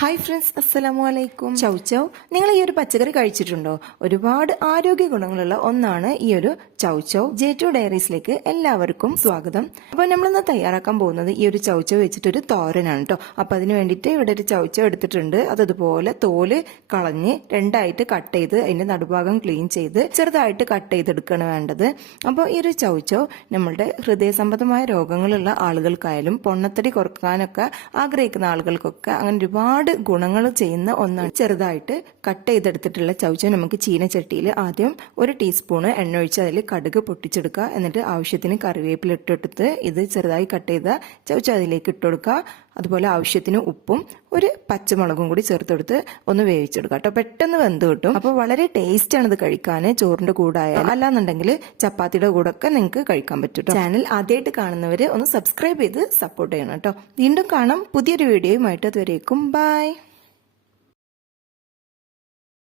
Hi friends അസ്സലാമു അലൈക്കും ചൗച്ചൗ നിങ്ങൾ ഈ ഒരു പച്ചക്കറി കഴിച്ചിട്ടുണ്ടോ? ഒരുപാട് ആരോഗ്യ ഗുണങ്ങളുള്ള ഒന്നാണ് ഈ ഒരു ചൗച്ചൗ ജെ ടു ഡയറീസിലേക്ക് എല്ലാവർക്കും സ്വാഗതം. അപ്പോൾ നമ്മളിന്ന് തയ്യാറാക്കാൻ പോകുന്നത് ഈ ഒരു ചൗച്ചൗ വെച്ചിട്ടൊരു തോരനാണ് കേട്ടോ അപ്പോൾ അതിന് വേണ്ടിയിട്ട് ഇവിടെ ഒരു ചൗച്ചൗ എടുത്തിട്ടുണ്ട്. അത് അതുപോലെ തോൽ കളഞ്ഞ് രണ്ടായിട്ട് കട്ട് ചെയ്ത് അതിന്റെ നടുഭാഗം ക്ലീൻ ചെയ്ത് ചെറുതായിട്ട് കട്ട് ചെയ്തെടുക്കുകയാണ് വേണ്ടത്. അപ്പോൾ ഈ ഒരു ചൗച്ചൗ നമ്മളുടെ ഹൃദയ സംബന്ധമായ രോഗങ്ങളുള്ള ആളുകൾക്കായാലും പൊണ്ണത്തടി കുറക്കാനൊക്കെ ആഗ്രഹിക്കുന്ന ആളുകൾക്കൊക്കെ അങ്ങനെ ഒരുപാട് ഗുണങ്ങൾ ചെയ്യുന്ന ഒന്നാണ്. ചെറുതായിട്ട് കട്ട് ചെയ്തെടുത്തിട്ടുള്ള ചവച്ച നമുക്ക് ചീനച്ചട്ടിയിൽ ആദ്യം ഒരു ടീസ്പൂണ് എണ്ണ ഒഴിച്ച് അതിൽ കടുക് പൊട്ടിച്ചെടുക്കുക. എന്നിട്ട് ആവശ്യത്തിന് കറിവേപ്പില ഇത് ചെറുതായി കട്ട് ചെയ്ത ചവച്ച അതിലേക്ക് ഇട്ടുകൊടുക്കുക അതുപോലെ ആവശ്യത്തിന് ഉപ്പും ഒരു പച്ചമുളകും കൂടി ചേർത്തെടുത്ത് ഒന്ന് വേവിച്ചെടുക്കുക കേട്ടോ. പെട്ടെന്ന് വെന്ത് കിട്ടും. അപ്പോൾ വളരെ ടേസ്റ്റ് ആണ് ഇത് കഴിക്കാൻ. ചോറിന്റെ കൂടായാലും അല്ലാന്നുണ്ടെങ്കിൽ ചപ്പാത്തിയുടെ കൂടെ ഒക്കെ നിങ്ങൾക്ക് കഴിക്കാൻ പറ്റും. ചാനൽ ആദ്യമായിട്ട് കാണുന്നവർ ഒന്ന് സബ്സ്ക്രൈബ് ചെയ്ത് സപ്പോർട്ട് ചെയ്യണം കേട്ടോ. വീണ്ടും കാണാം പുതിയൊരു വീഡിയോയുമായിട്ട് അതുവരേക്കും ബൈ